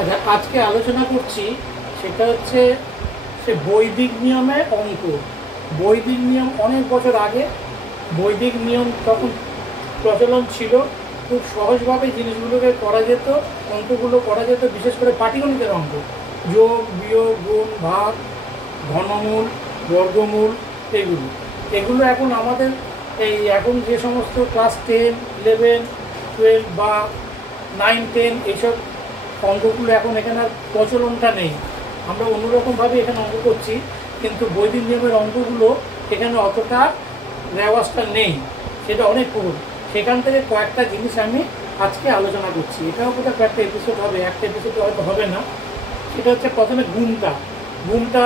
আচ্ছা, আজকে আলোচনা করছি সেটা হচ্ছে সে বৈদিক নিয়মে অঙ্ক। বৈদিক নিয়ম অনেক বছর আগে বৈদিক নিয়ম তখন প্রচলন ছিল। খুব সহজভাবে জিনিসগুলোকে করা যেত, অঙ্কগুলো করা যেত, বিশেষ করে পাটিগণিতের অঙ্ক, যোগ বিয়োগ গুণ ভাগ ঘনমূল বর্গমূল, এগুলো এগুলো এখন আমাদের এখন যে সমস্ত ক্লাস 10, 11, 12 বা 9, 10 এইসব অঙ্কগুলো এখন এখানে আর প্রচলনটা নেই। আমরা অন্যরকমভাবে এখানে অঙ্ক করছি, কিন্তু বৈদিক নিয়মের অঙ্কগুলো এখানে অতটা রেওয়াজটা নেই, সেটা অনেক পুরনো। সেখান থেকে কয়েকটা জিনিস আমি আজকে আলোচনা করছি। এটাও বোধহয় কয়েকটা এপিসোড হবে, একটা এপিসোডে হয়তো হবে না। সেটা হচ্ছে প্রথমে গুণটা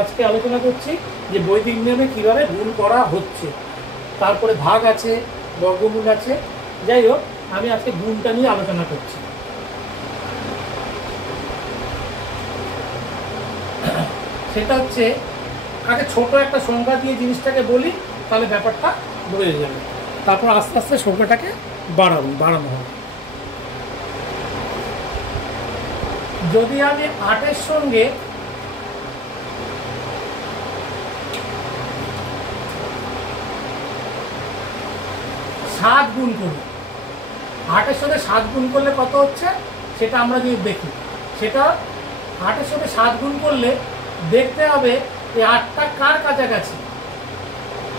আজকে আলোচনা করছি যে বৈদিক নিয়মে কীভাবে গুণ করা হচ্ছে। তারপরে ভাগ আছে, বর্গমূল আছে। যাই হোক, আমি আজকে গুণটা নিয়ে আলোচনা করছি। সেটা হচ্ছে আগে ছোট একটা সংখ্যা দিয়ে জিনিসটাকে বলি, তাহলে ব্যাপারটা বোঝা যাবে। তারপর আস্তে আস্তে সংখ্যাটাকে বাড়ানো হবে। যদি আমি 8-এর সঙ্গে 7 গুণ করি, 8-এর সঙ্গে 7 গুণ করলে কত হচ্ছে সেটা আমরা যদি দেখি, সেটা 8-এর সঙ্গে 7 গুণ করলে দেখতে হবে এই 8টা কার কাছাকাছি,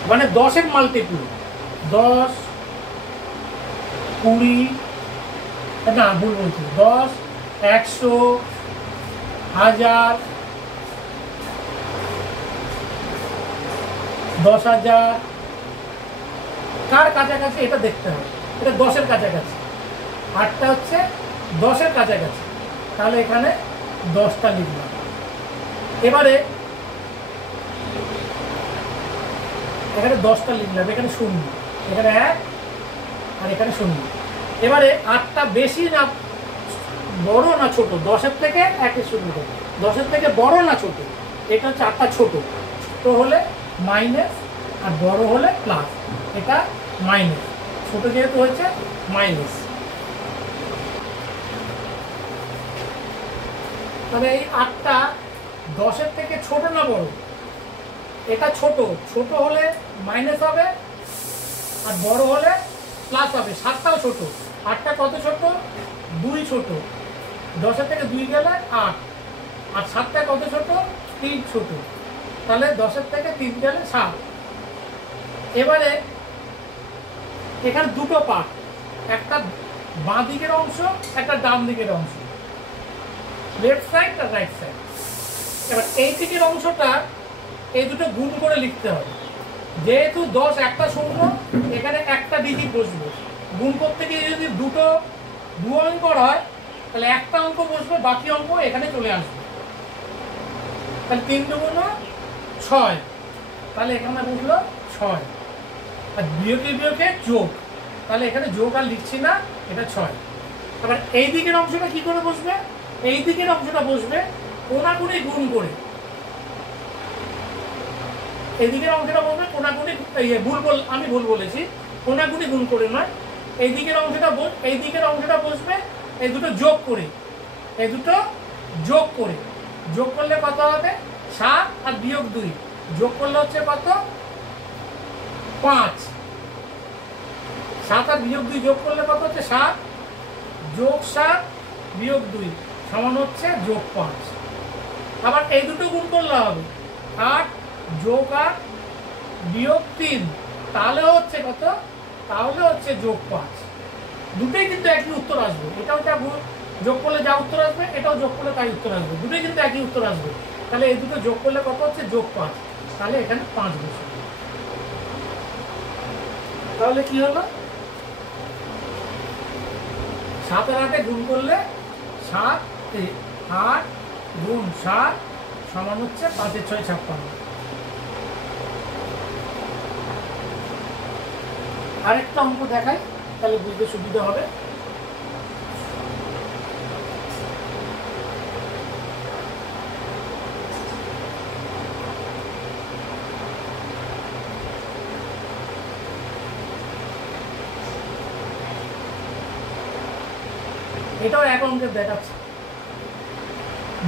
মানে 10-এর মাল্টিপুল। 10, 20, না ভুল বলছি, 10, 100, 1000, 10,000 কার কাছাকাছি এটা দেখতে হবে। এটা 10-এর কাছাকাছি, 8টা হচ্ছে 10-এর কাছাকাছি, তাহলে এখানে 10টা লিখলাম। এবারে এখানে 10টা লিখলাম, এখানে 0, এখানে 1 আর এখানে 0। এবারে 8টা বেশি না বড় না ছোট, 10-এর থেকে 1-এর শুরু হবে, 10-এর থেকে বড় না ছোট, এটা হচ্ছে 8টা ছোট। ছোট হলে মাইনাস আর বড় হলে প্লাস, এটা মাইনাস, ছোট যেহেতু হয়েছে মাইনাস। তবে এই 8টা 10-এর থেকে ছোট না বড়, এটা ছোট, ছোট হলে মাইনাস হবে আর বড় হলে প্লাস হবে। 7টাও ছোট, 8টা কত ছোট, 2 ছোট, 10-এর থেকে 2 গেলে 8, আর 7টা কত ছোট, 3 ছোট, তাহলে 10-এর থেকে 3 গেলে 7। এবারে এখানে দুটো পার্ট, একটা বাঁ দিকের অংশ, একটা ডান দিকের অংশ, লেফট সাইড আর রাইট সাইড। এবার এই দিকের অংশটা এই দুটো গুণ করে লিখতে হবে। যেহেতু 10 একটা শূন্য, এখানে একটা ডিজিট বসবে। গুণ করতে গিয়ে যদি দু অঙ্ক হয়, তাহলে একটা অঙ্ক বসবে, বাকি অঙ্ক এখানে চলে আসবে। তাহলে 3 দুগুণ 6, তাহলে এখানে বসলো 6। আর বিয়োগে যোগ, তাহলে এখানে যোগ আর লিখছি না, এটা 6। এবার এই দিকের অংশটা কি করে বসবে, এই দিকের অংশটা বসবে কোনাকুনি গুণ করে। এই দিকের অংশটা বলবে কোনাকুনি, আমি ভুল বলেছি, কোনাকুনি গুণ করে নয়। এই দিকের অংশটা বসবে এই দুটো যোগ করে, এই দুটো যোগ করে। যোগ করলে কত হবে, 7 আর বিয়োগ 2, যোগ করলে হচ্ছে কত, 5। 7 আর বিয়োগ 2 যোগ করলে কত হচ্ছে 7, যোগ 7 বিয়োগ 2 সমান হচ্ছে যোগ 5। আবার এই দুটো গুণ করলে হবে 8 যোগ 8 বিয়োগ 3, তাহলে হচ্ছে কত, তাহলে হচ্ছে যোগ 5। দুটোই কিন্তু একই উত্তর আসবে। এটাও যা যোগ করলে যা উত্তর আসবে, এটাও যোগ করলে তাই উত্তর আসবে, দুটোই কিন্তু একই উত্তর আসবে। তাহলে এই দুটো যোগ করলে কত হচ্ছে, যোগ 5, তাহলে এখানে 5 বসবে। তাহলে কি হলো, 7 আর 8 গুণ করলে 7, 8 গুণ 7 সমান হচ্ছে 5 এর 6 56। আরেকটা অঙ্ক দেখাই, তাহলে বুঝতে সুবিধা হবে। এটাও এক অঙ্কের দেখাচ্ছে।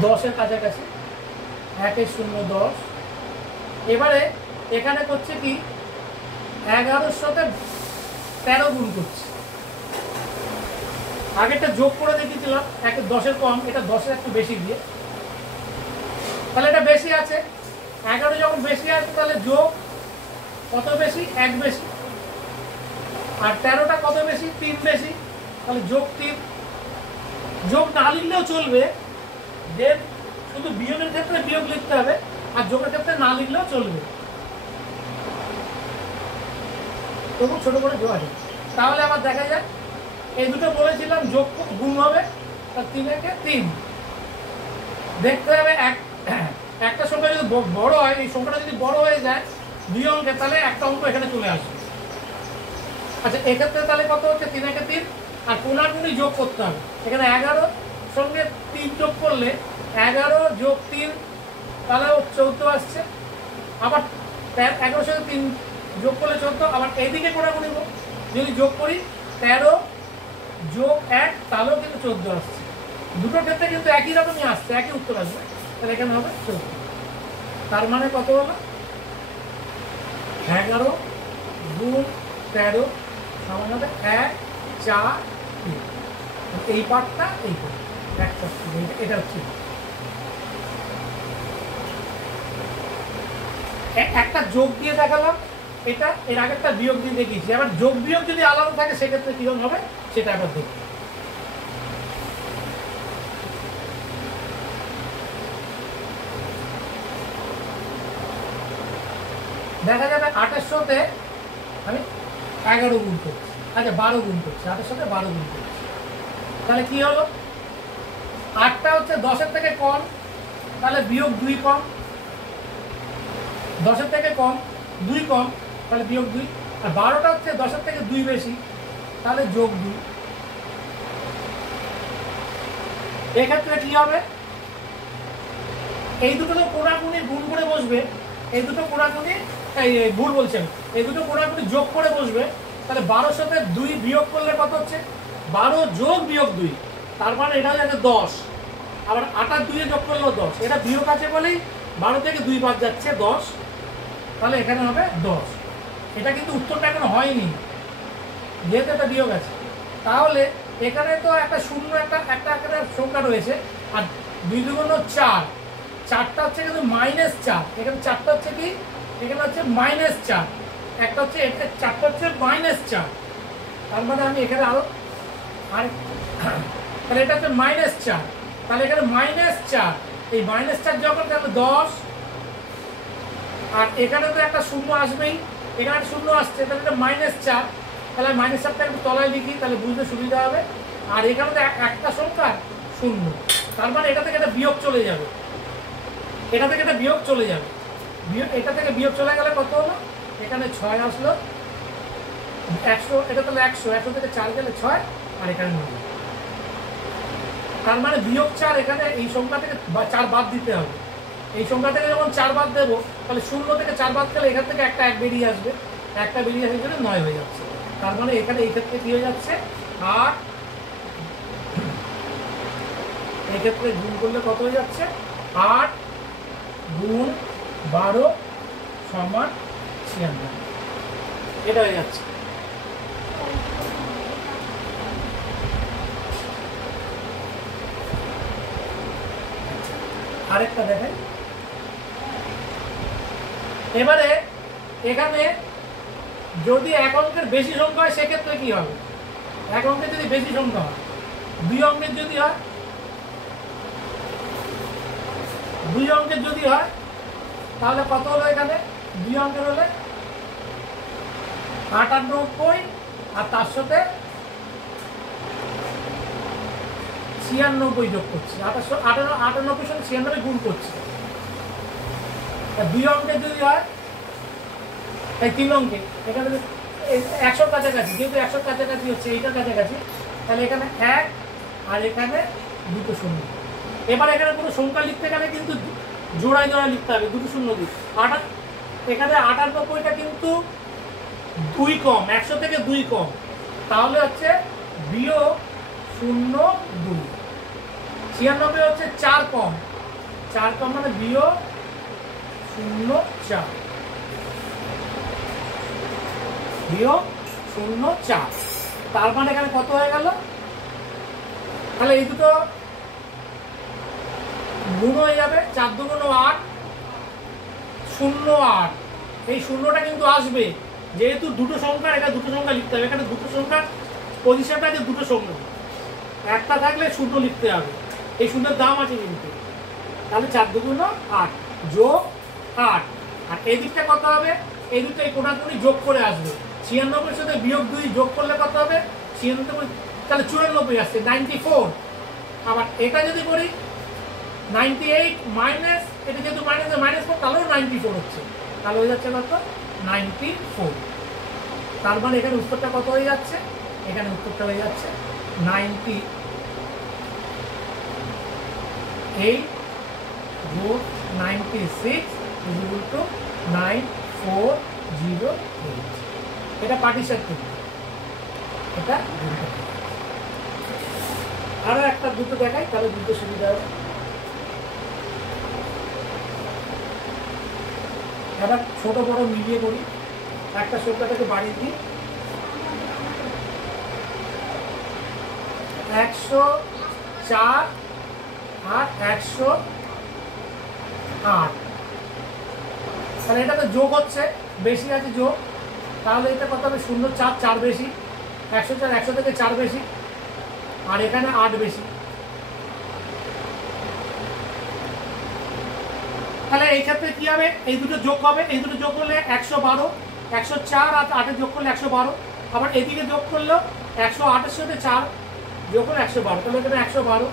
10-এর কাছাকাছি, 1 0 10। এবারে এখানে করছে কি 11-এর সাথে 13 গুণ করছে। আগেরটা যোগ করে দেখিয়েছিলাম 10-এর কম, এটা 10-এর একটু বেশি দিয়ে, তাহলে এটা বেশি আছে। 11 যখন বেশি আছে তাহলে যোগ কত বেশি, 1 বেশি। আর 13টা কত বেশি, 3 বেশি, তাহলে যোগ 3। যোগ না লিখলেও চলবে, যে শুধু বিয়োগের ক্ষেত্রে বিয়োগ লিখতে হবে, আর যোগের ক্ষেত্রে না লিখলেও চলবে, তবু ছোট করে যোগ আছে। তাহলে আবার দেখা যায় এই দুটো বলেছিলাম যোগ গুণ হবে, তার 3-এ 3 দেখতে হবে। একটা সংখ্যা যদি বড় হয়, এই সংখ্যাটা যদি বড় হয়ে যায় 2 অঙ্কে, তাহলে একটা অঙ্ক এখানে চলে আসবে। আচ্ছা, এক্ষেত্রে তাহলে কত হচ্ছে, 3-এ 3, আর কোনাকুনি যোগ করতে হবে। এখানে 11 সঙ্গে 3 যোগ করলে 11 যোগ 3 তাহলে 14 আসছে। আবার 11 সঙ্গে 3 যোগ করলে 14, আবার এইদিকে কোনাকুনি যদি যোগ করি 13 যোগ 1 তাহলেও কিন্তু 14 আসছে। দুটোর ক্ষেত্রে কিন্তু একই রকমই আসছে, একই উত্তর আসবে। তাহলে এখানে হবে 14। তার মানে কত হলো, 11 গুণ 13 সমান হবে 1 4 3। এই পার্টটা এই এটা হচ্ছে একটা যোগ দিয়ে দেখালাম, এটা এর আগেরটা বিয়োগ দিয়ে দেখিয়েছি। আবার যোগ বিয়োগ যদি আলাদা থাকে সেক্ষেত্রে কিরকম হবে সেটা আবার দেখি। দেখা যাবে 2800-তে আমি 11 গুণ করছি, আচ্ছা 12 গুণ করছি, 2800-তে 12 গুণ করছি। তাহলে কি হলো, 8টা হচ্ছে 10-এর থেকে কম, তাহলে বিয়োগ 2 কম। 10-এর থেকে কম 2 কম, তাহলে বিয়োগ 2। আর 12টা হচ্ছে 10-এর থেকে 2 বেশি, তাহলে যোগ 2। এক্ষেত্রে কি হবে, এই দুটো তো কোনাকুনি গুণ করে বসবে, এই দুটো কোনাকুনি ভুল বলছেন, এই দুটো কোনাকুনি যোগ করে বসবে। তাহলে 12-এর সাথে 2 বিয়োগ করলে কত হচ্ছে, 12 যোগ বিয়োগ 2, তার মানে এটা হচ্ছে 10। আবার 8 আর 2 যোগ করলেও 10, এটা বিয়োগ আছে বলেই 12 থেকে 2 বাদ যাচ্ছে 10, তাহলে এখানে হবে 10। এটা কিন্তু উত্তরটা এখনো হয়নি, যেহেতু এটা বিয়োগ আছে। তাহলে এখানে তো একটা শূন্য একটা সংখ্যা রয়েছে, আর 2 দুগুণ 4, 4টা হচ্ছে কিন্তু -4, এখানে 4টা হচ্ছে কি, এখানে হচ্ছে -4, একটা হচ্ছে এটা 4টা হচ্ছে -4। তার মানে আমি এখানে আরো তাহলে এটা হচ্ছে -4, তাহলে এখানে -4, এই -4 যখন তাহলে 10, আর এখানে তো একটা শূন্য আসবেই, এখানে একটা শূন্য আসছে, তাহলে এটা -4, তাহলে -4টা একটু তলায় লিখি, তাহলে বুঝতে সুবিধা হবে। আর এখানে তো একটা সংখ্যা শূন্য, তার মানে এটা থেকে একটা বিয়োগ চলে যাবে, এটা থেকে একটা বিয়োগ চলে যাবে। এটা থেকে বিয়োগ চলে গেলে কত হলো, এখানে 6 আসলো, 100, এটা তাহলে 100 থেকে 4 গেলে 6, আর এখানে 9। তার মানে বিয়োগ 4, এখানে এই সংখ্যা থেকে 4 বাদ দিতে হবে। এই সংখ্যা থেকে যখন 4 বাদ দেবো, তাহলে 0 থেকে 4 বাদ গেলে এখান থেকে একটা 1 বেরিয়ে আসবে, একটা বেরিয়ে আসে গেলে 9 হয়ে যাচ্ছে। তার মানে এখানে এই ক্ষেত্রে কি হয়ে যাচ্ছে, 8, এই ক্ষেত্রে গুণ করলে কত হয়ে যাচ্ছে, 8 গুণ 12 সমান 96, এটা হয়ে যাচ্ছে। আরেকটা দেখেন, এবারে এখানে যদি এক অঙ্কের বেশি সংখ্যা হয় সেক্ষেত্রে কি হবে, এক অঙ্কের যদি বেশি সংখ্যা হয়, 2 অঙ্কের যদি হয়, 2 অঙ্কের যদি হয়, তাহলে কত হলো, এখানে 2 অঙ্কের হলে 98, আর তার সাথে 96 যোগ করছি, 98 সঙ্গে 96 গুণ করছি। 2 অঙ্কের যদি হয়, এই 3 অঙ্কে এখানে 100 কাছাকাছি, যেহেতু 100 কাছাকাছি হচ্ছে, এইটার কাছাকাছি, তাহলে এখানে 1, আর এখানে 2 শূন্য। এবার এখানে কোনো সংখ্যা লিখতে গেলে কিন্তু জোড়ায় জোড়ায় লিখতে হবে, 2 শূন্য দিয়ে। এখানে 98টা কিন্তু 2 কম, 100 থেকে 2 কম, তাহলে হচ্ছে বিয়োগ 0 2। 96 হচ্ছে 4 কম, 4 কম মানে বিয়োগ 0 4 বিয়োগ 0 4, তার মানে এখানে কত হয়ে গেল? তাহলে এই দুটো গুণ হয়ে যাবে, 4 2 8 0 8। এই শূন্যটা কিন্তু আসবে, যেহেতু দুটো সংখ্যা, এটা দুটো সংখ্যা লিখতে হবে, এখানে দুটো সংখ্যার পজিশনটা আছে দুটো সংখ্যা, একটা থাকলে শূন্য লিখতে হবে, এই শূন্যের দাম আছে কিন্তু। তাহলে 4 2 8 যোগ 8, আর এই দিকটা কত হবে? এই দুটো এই কোনাকুনি যোগ করে আসবে, 96 সাথে বিয়োগ 2 যোগ করলে কত হবে? 96, তাহলে 94 আসছে, 94। আবার এটা যদি করি 98 মাইনাস, এটা যেহেতু মাইনাস -4, তাহলেও 94 হচ্ছে, তাহলে হয়ে যাচ্ছে কত? 94। তার মানে এখানে উত্তরটা কত হয়ে যাচ্ছে? এখানে উত্তরটা হয়ে যাচ্ছে 98 যোগ 96 = 9408। এটা পাটিসার করবে, এটা আরো একটা দুটো দেখাই, তাহলে দুটো সুবিধা হবে। এবার ছোট বড় মিলিয়ে করি, একটা সংখ্যাটাকে বাড়িয়ে দিই, 104 আর 108, তাহলে এটা তো যোগ হচ্ছে, বেশি আছে যোগ, তাহলে এটা কত হবে? 0 4 4 বেশি, 104 100 থেকে 4 বেশি, আর এখানে 8 বেশি। তাহলে এই ক্ষেত্রে কি হবে? এই দুটো যোগ হবে, এই দুটো যোগ করলে 112, 104 আর 8 যোগ করলে 112, আবার এদিকে যোগ করলেও 108 এর সাথে 4 যোগ করলে 112, তাহলে এখানে 112।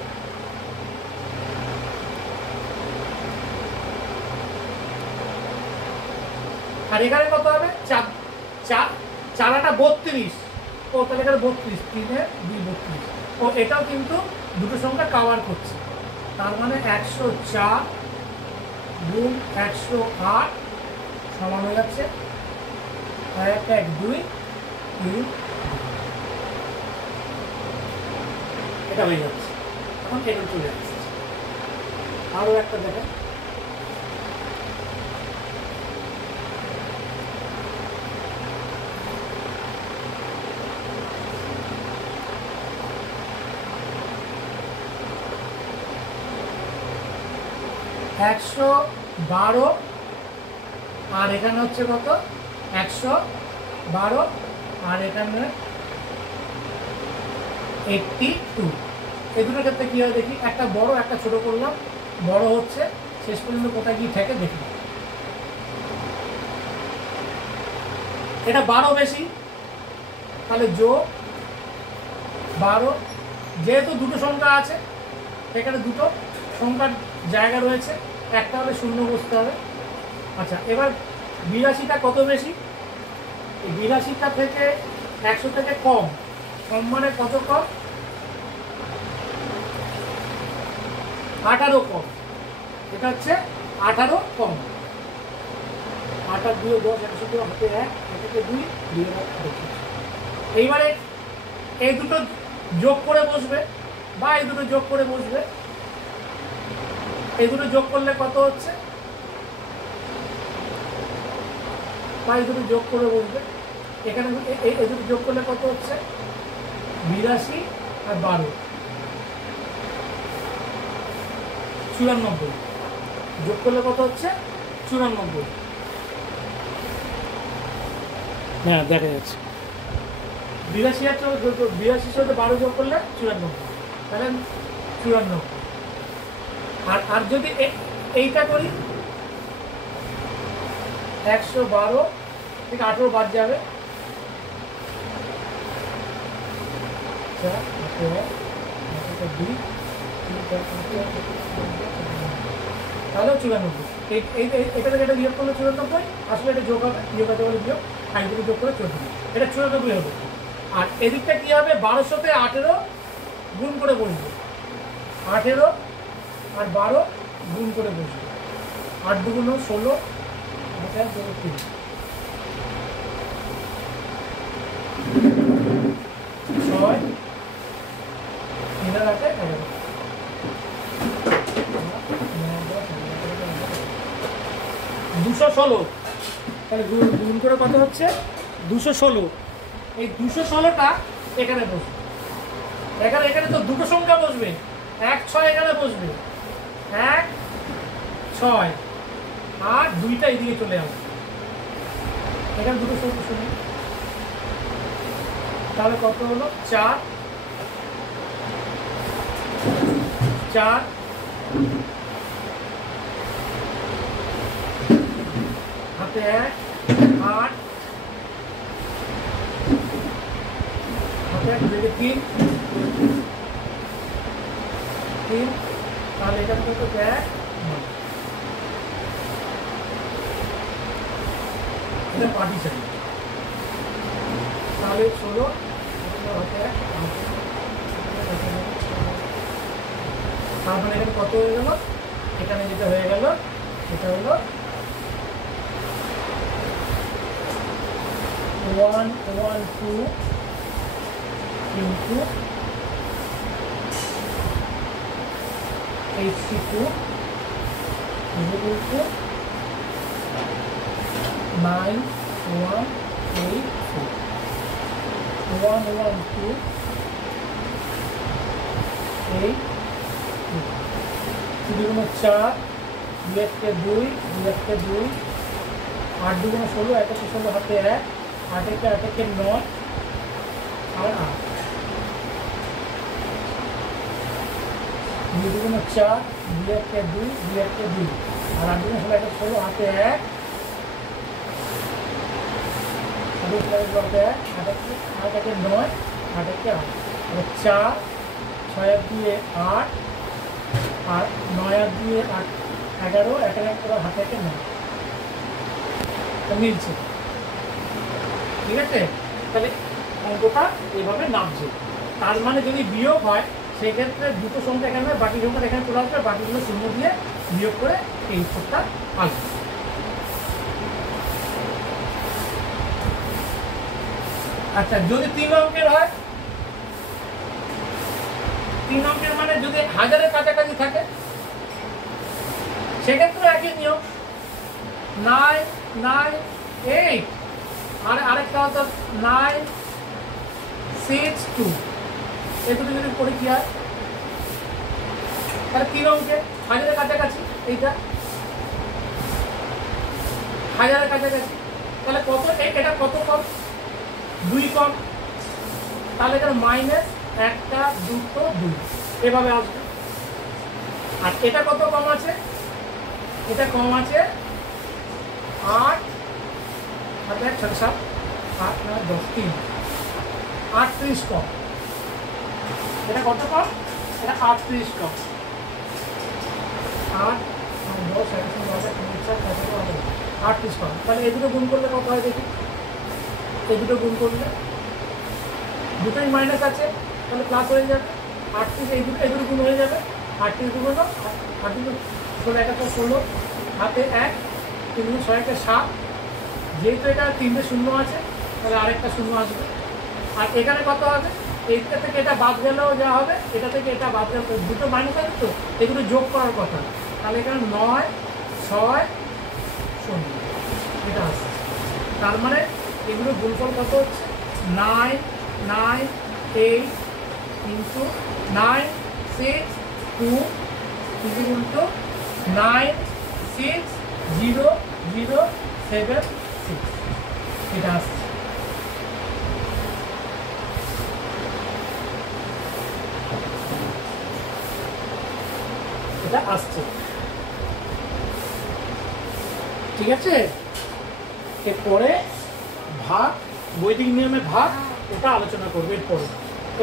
আর এখানে কত হবে? 4 4 4 8 32, ও তাহলে এখানে 32, 3 এ 2 32, ও এটাও কিন্তু দুটো সংখ্যা কভার করছে, তার মানে 104 গুণ 108 সমান হয়ে যাচ্ছে 1 1 2 3, এটা হয়ে যাচ্ছে। এখন এটা চলে আসছে। আরো একটা দেখেন, একশো 12, আর এখানে হচ্ছে কত? 112, আর এখানে 82। এই দুটোর ক্ষেত্রে কি হয় দেখি, একটা বড় একটা ছোট করলাম, বড় হচ্ছে, শেষ পর্যন্ত কোথায় গিয়ে ঠেকে দেখি, এটা 12 বেশি, তাহলে যোগ 12, যেহেতু দুটো সংখ্যা আছে এখানে দুটো সংখ্যার জায়গা রয়েছে, একটা হলে 0 বসতে হবে। আচ্ছা, এবার 82টা কত বেশি? এই 82টা থেকে 100 থেকে কম, কম মানে কত কম? 18 কম, এটা হচ্ছে 18 কম, 8 আর 2 10, 100 হাতে 1, হাতে 2, 2 এইবারে এই দুটো যোগ করে বসবে, বা এই দুটো যোগ করে বসবে, এই দুটো যোগ করলে কত হচ্ছে? বা এই দুটো যোগ করে বসবে, এখানে এই দুটো যোগ করলে কত হচ্ছে? 82 আর 12 94, যোগ করলে কত হচ্ছে? 94। হ্যাঁ, দেখা যাচ্ছে 82 আর 82 সাথে 12 যোগ করলে 94, তাহলে 94। আর যদি এইটা করি, 112 থেকে 18 বাদ যাবে, তাহলে 94। এটা থেকে এটা বিয়োগ করলে 94, আসলে এটা যোগ হবে, বিয়োগ আছে বলে বিয়োগ, আর এদিকে যোগ করে 14, এটা 94 হবে। আর এদিকটা কি হবে? 12 সাথে 18 গুণ করে বসবে, 18 আর 12 গুণ করে বসবে, 8 2 16, 3 6 3 আর 8 11, 216, তাহলে গুণ করে কত হচ্ছে 216। এই 216টা এখানে বসবে, এখানে তো দুটো সংখ্যা বসবে, 1 6 এখানে বসবে, 1 6 আর 2টা এদিকে চলে আসবে, এখানে দুটো সংখ্যা শুনি, তাহলে কত হলো 4 4 হাতে 1 8 হাতে 1 2 3 3, তাহলে এটা কত 1 এটা পার্টিশন, তাহলে 16 হাতে 1 তার মানে এখানে কত হয়ে গেল, এখানে যেটা হয়ে গেল সেটা হলো 112 into 82 is equal to 9184, 112 8 দুগুণ 4 2 1 2 2 1 2 8 দুগুণ 16 1 16 হাতে 1 8 1 8 1 9 আর 8 2 দুগুণ 4 2 1 2 2 1 2 আর 8 দুগুণ 16 1 16 হাতে 1 8 হাতে 8 1 9 8 1 8 4 6 2 8 আর 9 আর 2 8 11 1 করে হাতে 1 9 মিলছে, ঠিক আছে। তাহলে অঙ্কটা এইভাবে নামছে, তার মানে যদি বিয়োগ হয় সেক্ষেত্রে দুটো সংখ্যা এখানে বাকি সংখ্যা এখানে চলে আসবে, বাকিগুলো শূন্য দিয়ে বিয়োগ করে এই উত্তরটা আসবে। আচ্ছা, যদি 3 অঙ্কের হয়, 3 অঙ্কের মানে যদি হাজারের কাছাকাছি থাকে সেক্ষেত্রে একই নিয়ম, 9 9 8 আর আরেকটা হতো 9 6 2, এই দুটো যদি পড়ি কি হয়, তাহলে 3 অঙ্কে হাজারের কাছাকাছি, এইটা হাজারের কাছাকাছি, তাহলে কত, এটা কত কম, 2 কম, তাহলে এখানে মাইনাস 1 2 2 এভাবে আসবে। আর এটা কত কম আছে, এটা কম আছে 8 হাতে 1 6 7 8 9 10 3 38 কম, এটা কত কম, এটা 38 কম, 8 10 11 12 38 কম, তাহলে এই দুটো গুণ করলে কত হয় দেখি, এই দুটো গুণ করলে দুটোই মাইনাস আছে তাহলে প্লাস হয়ে যাবে, 38 এই দুটো গুণ হয়ে যাবে, 38 গুণ হলো 38 16 1 16 হাতে 1 3 6 1 7, যেহেতু এটা 3টে শূন্য আছে তাহলে আরেকটা শূন্য আসবে, আর এখানে কত হবে, এইটা থেকে এটা বাদ গেলেও যা হবে, এটা থেকে এটা বাদ গেলে দুটো মাইনাস আছে তো এগুলো যোগ করার কথা, তাহলে এখানে 9 6 0 এটা আসছে, তার মানে এগুলো গুণফল কত হচ্ছে 9 9 8 into 9 6 2 is equal to 9 6 0 0 7 6, এটা আসছে। এটা আসছে, ঠিক আছে। এরপরে ভাগ, বৈদিক নিয়মে ভাগ, ওটা আলোচনা করবে এরপরে।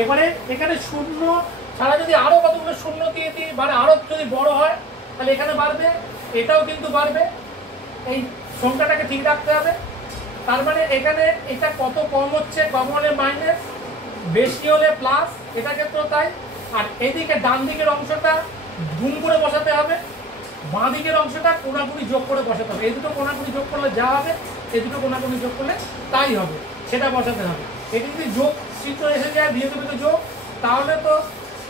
এবারে এখানে শূন্য ছাড়া যদি আরো কতগুলো শূন্য দিয়ে দিই, মানে আরো যদি বড় হয় তাহলে এখানে বাড়বে, এটাও কিন্তু বাড়বে, এই সংখ্যাটাকে ঠিক রাখতে হবে। তার মানে এখানে এটা কত কম হচ্ছে, কম হলে মাইনাস, বেশি হলে প্লাস, এটা ক্ষেত্রেও তাই। আর এদিকে ডান দিকের অংশটা গুণ করে বসাতে হবে, বাঁ দিকের অংশটা কোনাকুনি যোগ করে বসাতে হবে, এই দুটো কোনাকুনি যোগ করলে যা হবে, এই দুটো কোনাকুনি যোগ করলে তাই হবে, সেটা বসাতে হবে। এটি যদি যোগ চিত্র এসে যায়, বিয়োগ যোগ, তাহলে তো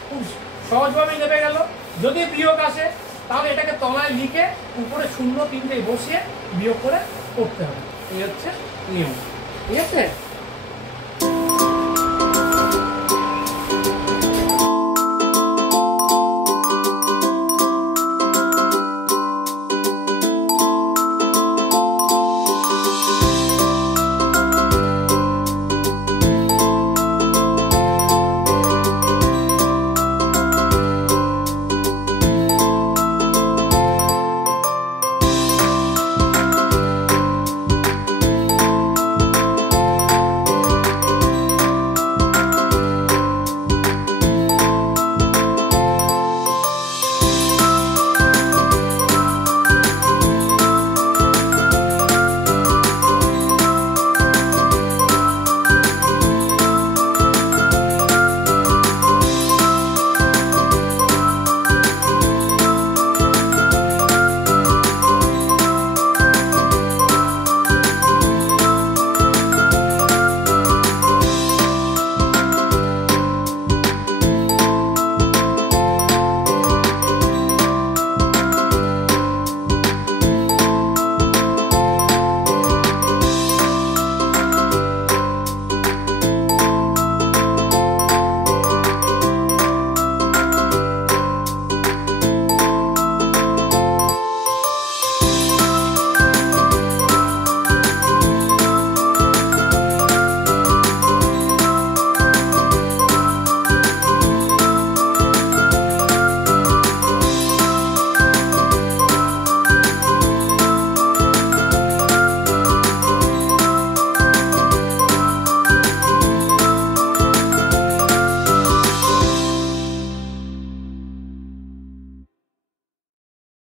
খুব সহজভাবেই নেমে গেল। যদি বিয়োগ আসে তাহলে এটাকে তলায় লিখে উপরে 0 3টে বসিয়ে বিয়োগ করে করতে হবে। এই হচ্ছে নিয়ম, ঠিক আছে।